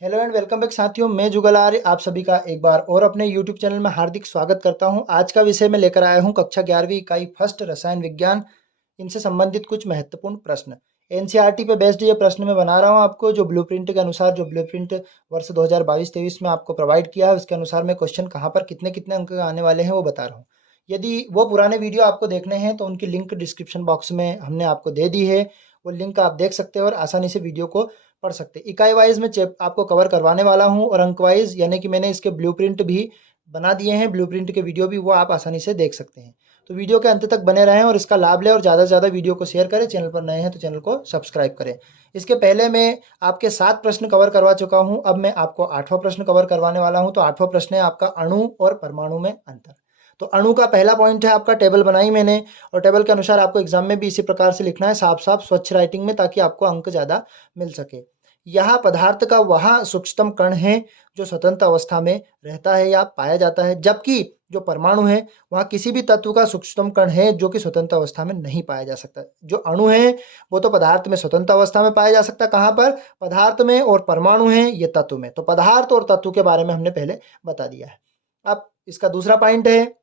Hello and welcome back साथियों, मैं जुगल आर्य आप सभी का एक बार और अपने यूट्यूब चैनल में हार्दिक स्वागत करता हूं। आज का विषय मैं लेकर आया हूं कक्षा 11वीं इकाई फर्स्ट रसायन विज्ञान, इनसे संबंधित कुछ महत्वपूर्ण प्रश्न। एनसीईआरटी पे बेस्ड ये प्रश्न मैं बना रहा हूं आपको, जो ब्लूप्रिंट के अनुसार, जो ब्लूप्रिंट वर्ष 2022-23 में आपको प्रोवाइड किया है, उसके अनुसार मैं क्वेश्चन कहाँ पर कितने कितने अंक आने वाले हैं वो बता रहा हूँ। यदि वो पुराने वीडियो आपको देखने हैं तो उनकी लिंक डिस्क्रिप्शन बॉक्स में हमने आपको दे दी है, वो लिंक आप देख सकते हो और आसानी से वीडियो को पढ़ सकते हैं। इकाई वाइज मैं चैप आपको कवर करवाने वाला हूँ और अंक वाइज यानी कि मैंने इसके ब्लूप्रिंट भी बना दिए हैं, ब्लूप्रिंट के वीडियो भी वो आप आसानी से देख सकते हैं। तो वीडियो के अंत तक बने रहें और इसका लाभ लें और ज़्यादा से ज़्यादा वीडियो को शेयर करें। चैनल पर नए हैं तो चैनल को सब्सक्राइब करें। इसके पहले मैं आपके 7 प्रश्न कवर करवा चुका हूँ, अब मैं आपको 8वां प्रश्न कवर करवाने वाला हूँ। तो 8वां प्रश्न है आपका अणु और परमाणु में अंतर। तो अणु का पहला पॉइंट है आपका, टेबल बनाई मैंने और टेबल के अनुसार आपको एग्जाम में भी इसी प्रकार से लिखना है, साफ साफ स्वच्छ राइटिंग में, ताकि आपको अंक ज़्यादा मिल सके। यह पदार्थ का वह सूक्ष्मतम कण है जो स्वतंत्र अवस्था में रहता है या पाया जाता है, जबकि जो परमाणु है वह किसी भी तत्व का सूक्ष्मतम कण है जो कि स्वतंत्र अवस्था में नहीं पाया जा सकता। जो अणु है वो तो पदार्थ में स्वतंत्र अवस्था में पाया जा सकता है, कहाँ पर? पदार्थ में, और परमाणु है ये तत्व में। तो पदार्थ और तत्व के बारे में हमने पहले बता दिया है। अब इसका दूसरा पॉइंट है,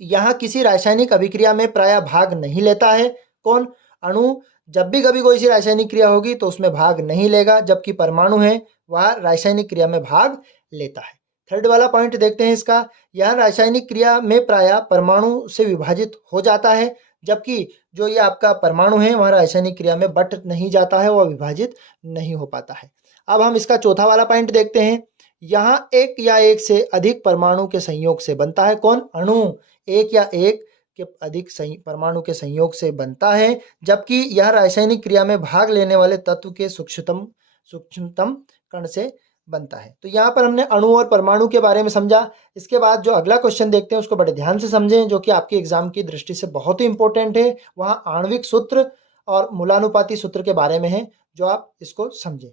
यहाँ किसी रासायनिक अभिक्रिया में प्राय भाग नहीं लेता है। कौन? अणु। जब भी कभी कोई सी रासायनिक क्रिया होगी तो उसमें भाग नहीं लेगा, जबकि परमाणु है वह रासायनिक क्रिया में भाग लेता है। थर्ड वाला पॉइंट देखते हैं इसका, यह रासायनिक क्रिया में प्राय परमाणु से विभाजित हो जाता है, जबकि जो ये आपका परमाणु है वह रासायनिक क्रिया में बट नहीं जाता है, वह विभाजित नहीं हो पाता है। अब हम इसका चौथा वाला पॉइंट देखते हैं, यहाँ एक या एक से अधिक परमाणु के संयोग से बनता है। कौन? अणु। एक या एक के अधिक परमाणु के संयोग से बनता है, जबकि यह रासायनिक क्रिया में भाग लेने वाले तत्व के सूक्ष्मतम कण से बनता है। तो यहाँ पर हमने अणु और परमाणु के बारे में समझा। इसके बाद जो अगला क्वेश्चन देखते हैं उसको बड़े ध्यान से समझें, जो कि आपके एग्जाम की दृष्टि से बहुत ही इंपॉर्टेंट है। वहाँ आणविक सूत्र और मूलानुपाती सूत्र के बारे में है, जो आप इसको समझें।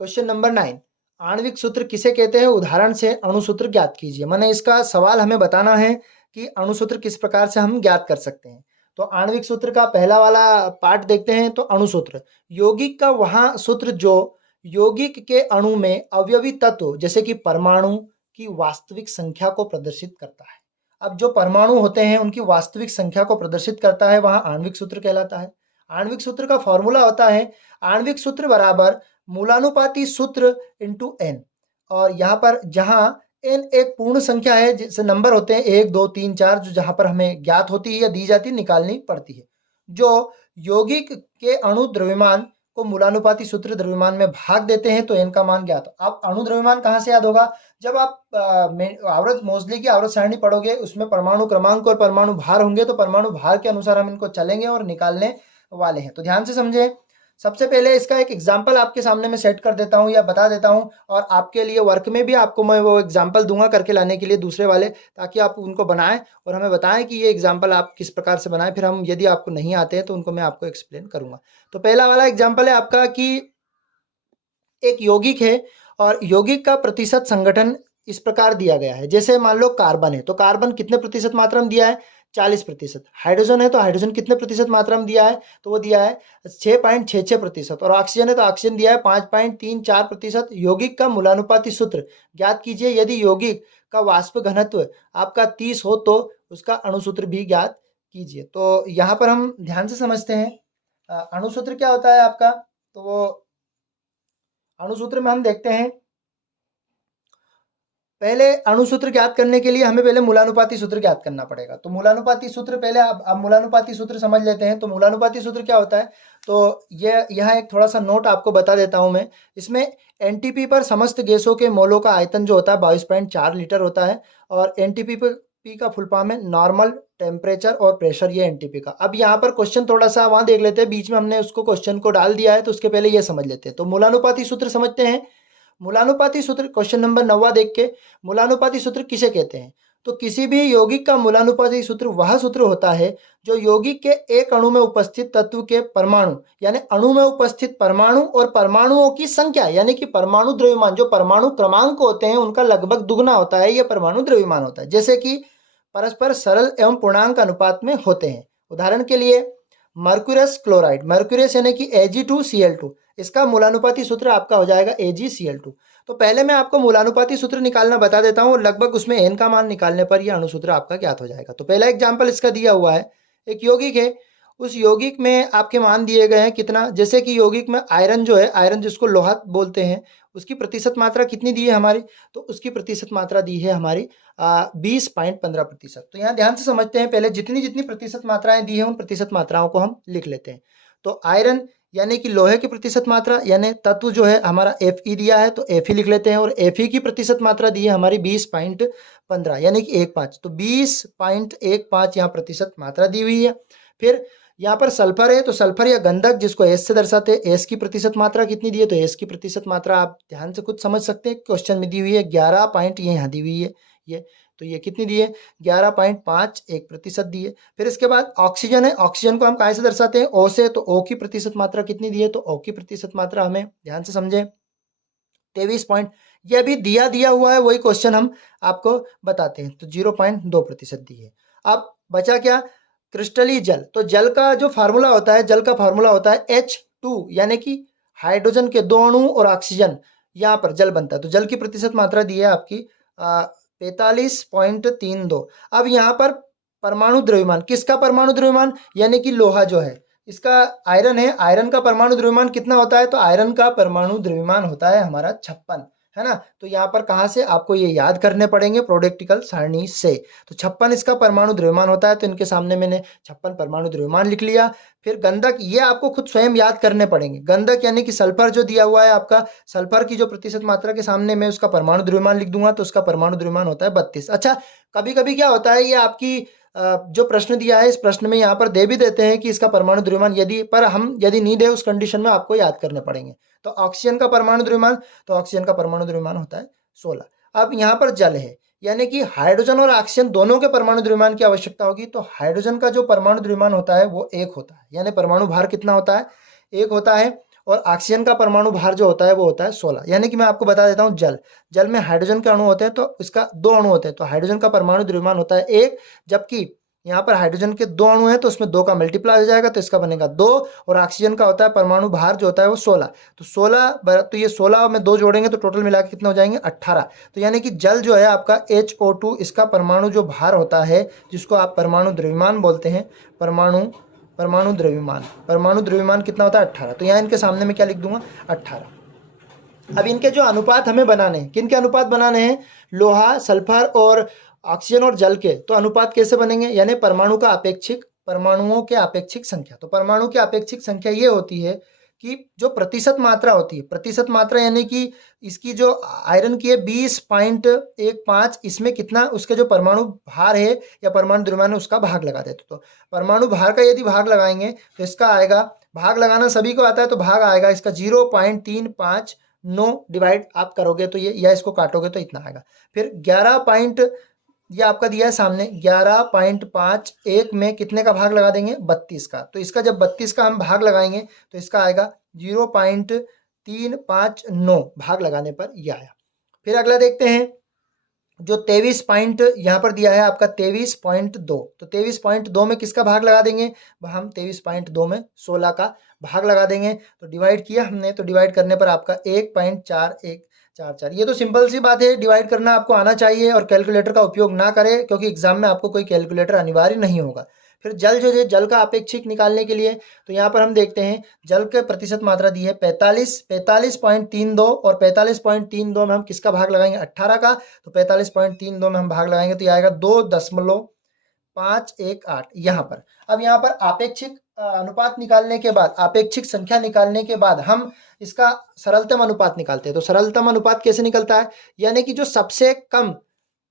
क्वेश्चन नंबर 9, आणविक सूत्र किसे कहते हैं? उदाहरण से अणुसूत्र ज्ञात कीजिए। माने इसका सवाल हमें बताना है कि अणुसूत्र किस प्रकार से हम ज्ञात कर सकते हैं। तो आणविक सूत्र का पहला वाला पार्ट देखते हैं। तो अणुसूत्र, यौगिक का वह सूत्र जो यौगिक के अणु में अवयवी तत्व जैसे कि परमाणु की वास्तविक संख्या को प्रदर्शित करता है। अब जो परमाणु होते हैं उनकी वास्तविक संख्या को प्रदर्शित करता है, वह आणविक सूत्र कहलाता है। आणविक सूत्र का फॉर्मूला होता है, आणविक सूत्र बराबर मूलानुपाती सूत्र इंटू एन। और यहाँ पर जहाँ एन एक पूर्ण संख्या है, जैसे नंबर होते हैं 1 2 3 4, जो जहाँ पर हमें ज्ञात होती है या दी जाती है, निकालनी पड़ती है। जो यौगिक के अणु द्रव्यमान को मूलानुपाती सूत्र द्रव्यमान में भाग देते हैं तो एन का मान ज्ञात हो। अब अणु द्रव्यमान कहाँ से याद होगा? जब आप आवर्त मोजली की आवर्त सारणी पढ़ोगे, उसमें परमाणु क्रमांक और परमाणु भार होंगे, तो परमाणु भार के अनुसार हम इनको चलेंगे और निकालने वाले हैं। तो ध्यान से समझे। सबसे पहले इसका एक एग्जाम्पल आपके सामने मैं सेट कर देता हूँ या बता देता हूँ, और आपके लिए वर्क में भी आपको मैं वो एग्जाम्पल दूंगा करके लाने के लिए दूसरे वाले, ताकि आप उनको बनाएं और हमें बताएं कि ये एग्जाम्पल आप किस प्रकार से बनाएं। फिर हम, यदि आपको नहीं आते हैं तो उनको मैं आपको एक्सप्लेन करूंगा। तो पहला वाला एग्जाम्पल है आपका कि एक यौगिक है और यौगिक का प्रतिशत संगठन इस प्रकार दिया गया है। जैसे मान लो कार्बन है, तो कार्बन कितने प्रतिशत मात्रा में दिया है? 40%। हाइड्रोजन है तो हाइड्रोजन कितने प्रतिशत मात्रा में दिया है? तो वो दिया है 6.66%। और ऑक्सीजन है तो ऑक्सीजन दिया है 5.34%। यौगिक का मूलानुपाती सूत्र ज्ञात कीजिए। यदि यौगिक का वाष्प घनत्व आपका 30 हो तो उसका अणुसूत्र भी ज्ञात कीजिए। तो यहाँ पर हम ध्यान से समझते हैं, अणुसूत्र क्या होता है आपका। तो वो अणुसूत्र में हम देखते हैं, पहले अणुसूत्र ज्ञात करने के लिए हमें पहले मूलानुपाती सूत्र ज्ञात करना पड़ेगा। तो मूलानुपाती सूत्र पहले अब मूलानुपाती सूत्र समझ लेते हैं। तो मूलानुपाती सूत्र क्या होता है? तो ये यहाँ एक थोड़ा सा नोट आपको बता देता हूँ मैं। इसमें एनटीपी पर समस्त गैसों के मोलों का आयतन जो होता है 22.4 लीटर होता है, और एनटीपी पी का फुल फॉर्म है नॉर्मल टेम्परेचर और प्रेशर, ये एनटीपी का। अब यहाँ पर क्वेश्चन थोड़ा सा वहाँ देख लेते हैं, बीच में हमने उसको क्वेश्चन को डाल दिया है, तो उसके पहले ये समझ लेते हैं। तो मूलानुपाती सूत्र समझते हैं। मूलानुपाती सूत्र, क्वेश्चन नंबर 9 देख के, मूलानुपाती सूत्र किसे कहते हैं? तो किसी भी यौगिक का मूलानुपाती सूत्र वह सूत्र होता है जो यौगिक के एक अणु में उपस्थित तत्व के परमाणु, यानी अणु में उपस्थित परमाणु और परमाणुओं की संख्या, यानी कि परमाणु द्रव्यमान, जो परमाणु क्रमांक होते हैं उनका लगभग दुगना होता है, यह परमाणु द्रव्यमान होता है। जैसे कि परस्पर सरल एवं पूर्णांक अनुपात में होते हैं। उदाहरण के लिए मर्क्यूरस क्लोराइड, मर्क्यूरस यानी कि Ag2Cl2, इसका मूलानुपाती सूत्र आपका हो जाएगा AgCl2। तो पहले मैं आपको मूलानुपाती सूत्र निकालना बता देता हूँ, लगभग उसमें n का मान निकालने पर यह अणुसूत्र आपका ज्ञात हो जाएगा। तो पहला एग्जाम्पल इसका दिया हुआ है, एक यौगिक है, उस यौगिक में आपके मान दिए गए हैं कितना, जैसे कि यौगिक में आयरन जो है, आयरन जिसको लोहा बोलते हैं, उसकी प्रतिशत मात्रा कितनी दी है हमारी, तो उसकी प्रतिशत मात्रा दी है हमारी 20.15%। तो यहाँ ध्यान से समझते हैं, पहले जितनी जितनी प्रतिशत मात्राएं दी है उन प्रतिशत मात्राओं को हम लिख लेते हैं। तो आयरन यानी कि लोहे की प्रतिशत मात्रा, यानी तत्व जो है हमारा Fe दिया है तो Fe लिख लेते हैं, और Fe की प्रतिशत मात्रा दी है हमारी 20.15 यानी कि 15, तो 20.15 यहाँ प्रतिशत मात्रा दी हुई है। फिर यहाँ पर सल्फर है, तो सल्फर या गंधक जिसको एस से दर्शाते हैं, एस की प्रतिशत मात्रा कितनी दी है, तो एस की प्रतिशत मात्रा आप ध्यान से खुद समझ सकते हैं, क्वेश्चन में दी हुई है 11 पॉइंट, ये यहाँ दी हुई है ये, तो ये कितनी दी है 11.51% दी है। फिर इसके बाद ऑक्सीजन है, ऑक्सीजन को हम कहाँ से दर्शाते हैं, ओ से, तो ओ की प्रतिशत मात्रा कितनी दी है, तो ओ की प्रतिशत मात्रा हमें ध्यान से समझे 23 पॉइंट, यह भी दिया हुआ है, वही क्वेश्चन हम आपको बताते हैं, तो 0.2% दी है। अब बचा क्या, क्रिस्टलीय जल, तो जल का जो फार्मूला होता है, जल का फार्मूला होता है H2, यानी कि हाइड्रोजन के 2 अणु और ऑक्सीजन, यहाँ पर जल बनता है, तो जल की प्रतिशत मात्रा दी है आपकी 45.32। अब यहाँ पर परमाणु द्रव्यमान, किसका परमाणु द्रव्यमान, यानी कि लोहा जो है, इसका आयरन है, आयरन का परमाणु द्रव्यमान कितना होता है, तो आयरन का परमाणु द्रव्यमान होता है हमारा 56, है ना। तो यहाँ पर कहाँ से आपको ये याद करने पड़ेंगे, प्रोडक्टिकल सारणी से। तो 56 इसका परमाणु द्रव्यमान होता है, तो इनके सामने मैंने 56 परमाणु द्रव्यमान लिख लिया। फिर गंधक, ये आपको खुद स्वयं याद करने पड़ेंगे। गंधक यानी कि सल्फर जो दिया हुआ है आपका, सल्फर की जो प्रतिशत मात्रा के सामने मैं उसका परमाणु द्रव्यमान लिख दूंगा, तो उसका परमाणु द्रव्यमान होता है 32। अच्छा, कभी कभी क्या होता है, ये आपकी जो प्रश्न दिया है, इस प्रश्न में यहाँ पर दे भी देते हैं कि इसका परमाणु द्रव्यमान, यदि पर हम यदि नहीं दे उस कंडीशन में आपको याद करने पड़ेंगे। तो ऑक्सीजन का परमाणु द्रव्यमान, तो ऑक्सीजन का परमाणु द्रव्यमान होता है 16। अब यहाँ पर जल है, यानी कि हाइड्रोजन और ऑक्सीजन दोनों के परमाणु द्रव्यमान की आवश्यकता होगी, तो हाइड्रोजन का जो परमाणु द्रव्यमान होता है वो 1 होता है, यानी परमाणु भार कितना होता है, 1 होता है। और ऑक्सीजन का परमाणु भार जो होता है वो होता है 16। यानी कि मैं आपको बता देता हूँ, जल में हाइड्रोजन के अणु होते हैं, तो इसका 2 अणु होते हैं, तो हाइड्रोजन का परमाणु द्रव्यमान होता है 1, जबकि यहाँ पर हाइड्रोजन के 2 अणु हैं, तो उसमें 2 का मल्टीप्लाई हो जाएगा, तो इसका बनेगा 2। और ऑक्सीजन का होता है परमाणु भार जो होता है वो 16, तो 16, तो ये 16 में 2 जोड़ेंगे तो टोटल मिला के कितने हो जाएंगे 18। तो यानी कि जल जो है आपका HO2, इसका परमाणु जो भार होता है, जिसको आप परमाणु द्रव्यमान बोलते हैं, परमाणु द्रव्यमान कितना होता है 18। तो यहाँ इनके सामने में क्या लिख दूंगा 18। अब इनके जो अनुपात हमें बनाने हैं, किन के अनुपात बनाने हैं, लोहा, सल्फर और ऑक्सीजन और जल के, तो अनुपात कैसे बनेंगे, यानी परमाणुओं के अपेक्षिक संख्या। तो परमाणु की अपेक्षिक संख्या ये होती है कि जो प्रतिशत मात्रा होती है, प्रतिशत मात्रा यानी कि इसकी जो आयरन की है 20.15, इसमें कितना उसके जो परमाणु भार है या परमाणु द्रव्यमान है उसका भाग लगा देते। तो परमाणु भार का यदि भाग लगाएंगे तो इसका आएगा, भाग लगाना सभी को आता है, तो भाग आएगा इसका 0.359 डिवाइड आप करोगे तो ये, या इसको काटोगे तो इतना आएगा। फिर 11 ये आपका दिया है सामने 11.51 में कितने का भाग लगा देंगे 32 का, तो इसका जब 32 का हम भाग लगाएंगे तो इसका आएगा 0.359 भाग लगाने पर ये आया। फिर अगला देखते हैं, जो 23 पॉइंट यहाँ पर दिया है आपका 23.2, तो 23.2 में किसका भाग लगा देंगे, हम 23.2 में 16 का भाग लगा देंगे। तो डिवाइड किया हमने, तो डिवाइड करने पर आपका 1.4144, ये तो सिंपल सी बात है, डिवाइड करना आपको आना चाहिए और कैलकुलेटर का उपयोग ना करें, क्योंकि एग्जाम में आपको कोई कैलकुलेटर अनिवार्य नहीं होगा। फिर जल जो है, जल का अपेक्षिक निकालने के लिए, तो यहाँ पर हम देखते हैं जल के प्रतिशत मात्रा दी है 45.32, और 45.32 में हम किसका भाग लगाएंगे 18 का, तो 45.32 में हम भाग लगाएंगे तो ये आएगा 2.518 यहाँ पर। अब यहाँ पर आपेक्षिक अनुपात निकालने के बाद, आपेक्षिक संख्या निकालने के बाद हम इसका सरलतम अनुपात निकालते हैं। तो सरलतम अनुपात कैसे निकलता है, यानी कि जो सबसे कम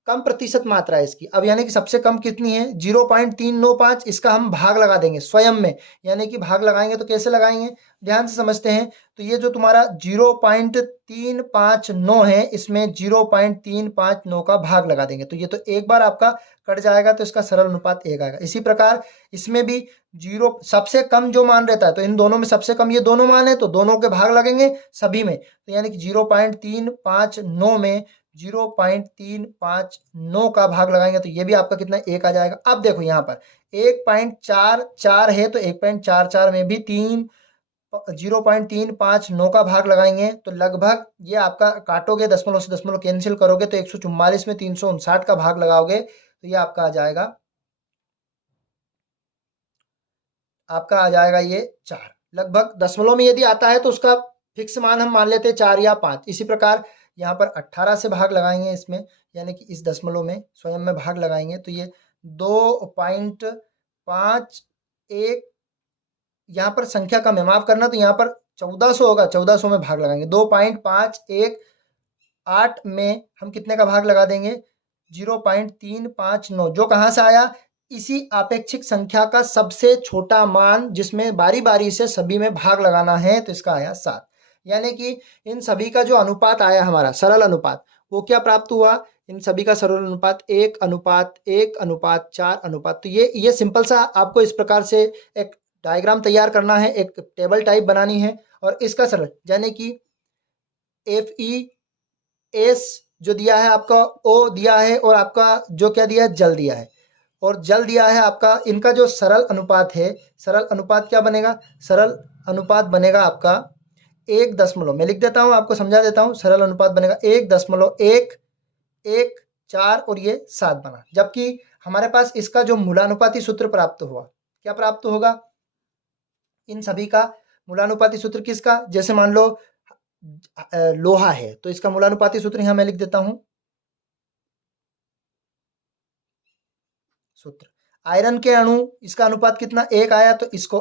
प्रतिशत मात्रा है इसकी, अब यानी कि सबसे कम कितनी है 0.395, इसका हम भाग लगा देंगे स्वयं में, यानी कि भाग लगाएंगे तो कैसे लगाएंगे ध्यान से समझते हैं। तो ये जो तुम्हारा 0.359 है, इसमें 0.359 का भाग लगा देंगे, तो ये तो एक बार आपका कट जाएगा, तो इसका सरल अनुपात 1 आएगा। इसी प्रकार इसमें भी सबसे कम जो मान रहता है, तो इन दोनों में सबसे कम ये दोनों मान है, तो दोनों के भाग लगेंगे सभी में, तो यानी कि 0.359 में 0.359 का भाग लगाएंगे तो ये भी आपका कितना 1 आ जाएगा। अब देखो यहाँ पर 1.44 है, तो 1.44 में भी 3 0.359 का भाग लगाएंगे तो लगभग ये आपका काटोगे, दशमलव से दशमलव कैंसिल करोगे तो 144 में 359 का भाग लगाओगे तो ये आपका आ जाएगा ये 4। लगभग दशमलव में यदि आता है तो उसका फिक्स मान हम मान लेते हैं 4 या 5। इसी प्रकार यहाँ पर 18 से भाग लगाएंगे इसमें, यानी कि इस दशमलव में स्वयं में भाग लगाएंगे तो ये 2.51, यहाँ पर संख्या कम है, माफ करना, तो यहाँ पर 1400 होगा, 1400 में भाग लगाएंगे। 2.518 में हम कितने का भाग लगा देंगे, 0.359, जो कहाँ से आया, इसी आपेक्षिक संख्या का सबसे छोटा मान जिसमें बारी बारी से सभी में भाग लगाना है, तो इसका आया 7। यानी कि इन सभी का जो अनुपात आया हमारा सरल अनुपात, वो क्या प्राप्त हुआ, इन सभी का सरल अनुपात 1:1:4। तो ये सिंपल सा आपको इस प्रकार से एक डायग्राम तैयार करना है, एक टेबल टाइप बनानी है और इसका सरल, यानी कि FeS जो दिया है आपका O दिया है और आपका जो क्या दिया है, जल दिया है, और जल दिया है आपका, इनका जो सरल अनुपात है, सरल अनुपात क्या बनेगा, सरल अनुपात बनेगा आपका 1 मैं लिख देता हूं, आपको समझा देता हूं, सरल अनुपात बनेगा 1.114 और ये 7 बना। जबकि हमारे पास इसका जो मूलानुपाती सूत्र प्राप्त हुआ, क्या प्राप्त होगा, इन सभी का मूलानुपाती सूत्र किसका, जैसे मान लो लोहा है तो इसका मूलानुपाती सूत्र यहां मैं लिख देता हूं, सूत्र आयरन के अणु, इसका अनुपात कितना 1 आया तो इसको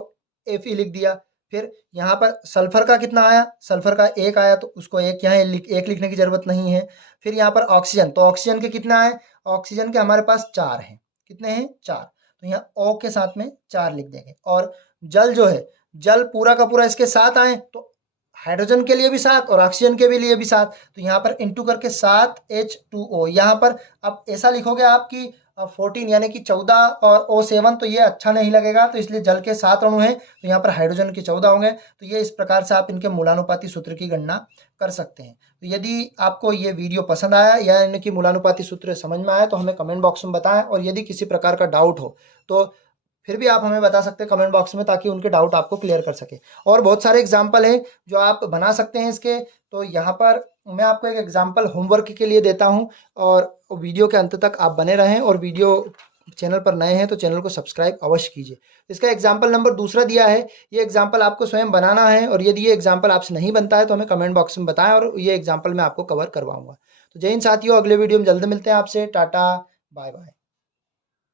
Fe लिख दिया। फिर यहाँ पर सल्फर का कितना आया, सल्फर का 1 आया तो उसको 1 यहाँ 1 लिखने की जरूरत नहीं है। फिर यहाँ पर ऑक्सीजन, तो ऑक्सीजन के कितना है, ऑक्सीजन के हमारे पास 4 हैं, कितने हैं 4, तो यहाँ O के साथ में 4 लिख देंगे। और जल जो है, जल पूरा का पूरा इसके साथ आए तो हाइड्रोजन के लिए भी 7 और ऑक्सीजन के भी लिए भी 7, तो यहाँ पर इंटू करके 7H2O। यहाँ पर अब ऐसा लिखोगे आप कि 14 यानी कि 14 और O7, तो ये अच्छा नहीं लगेगा, तो इसलिए जल के 7 अणु हैं तो यहाँ पर हाइड्रोजन के 14 होंगे। तो ये इस प्रकार से आप इनके मूलानुपाती सूत्र की गणना कर सकते हैं। तो यदि आपको ये वीडियो पसंद आया या इनकी मूलानुपाती सूत्र समझ में आया तो हमें कमेंट बॉक्स में बताएं, और यदि किसी प्रकार का डाउट हो तो फिर भी आप हमें बता सकते हैं कमेंट बॉक्स में, ताकि उनके डाउट आपको क्लियर कर सके। और बहुत सारे एग्जाम्पल हैं जो आप बना सकते हैं इसके, तो यहाँ पर मैं आपको एक एग्जाम्पल होमवर्क के लिए देता हूँ, और वीडियो के अंत तक आप बने रहें, और वीडियो चैनल पर नए हैं तो चैनल को सब्सक्राइब अवश्य कीजिए। इसका एग्जाम्पल नंबर दूसरा दिया है, ये एग्जाम्पल आपको स्वयं बनाना है, और यदि ये एग्जाम्पल आपसे नहीं बनता है तो हमें कमेंट बॉक्स में बताएं, और ये एग्जाम्पल मैं आपको कवर करवाऊंगा। तो जय हिंद साथियों, अगले वीडियो में जल्द मिलते हैं आपसे, टाटा बाय बाय।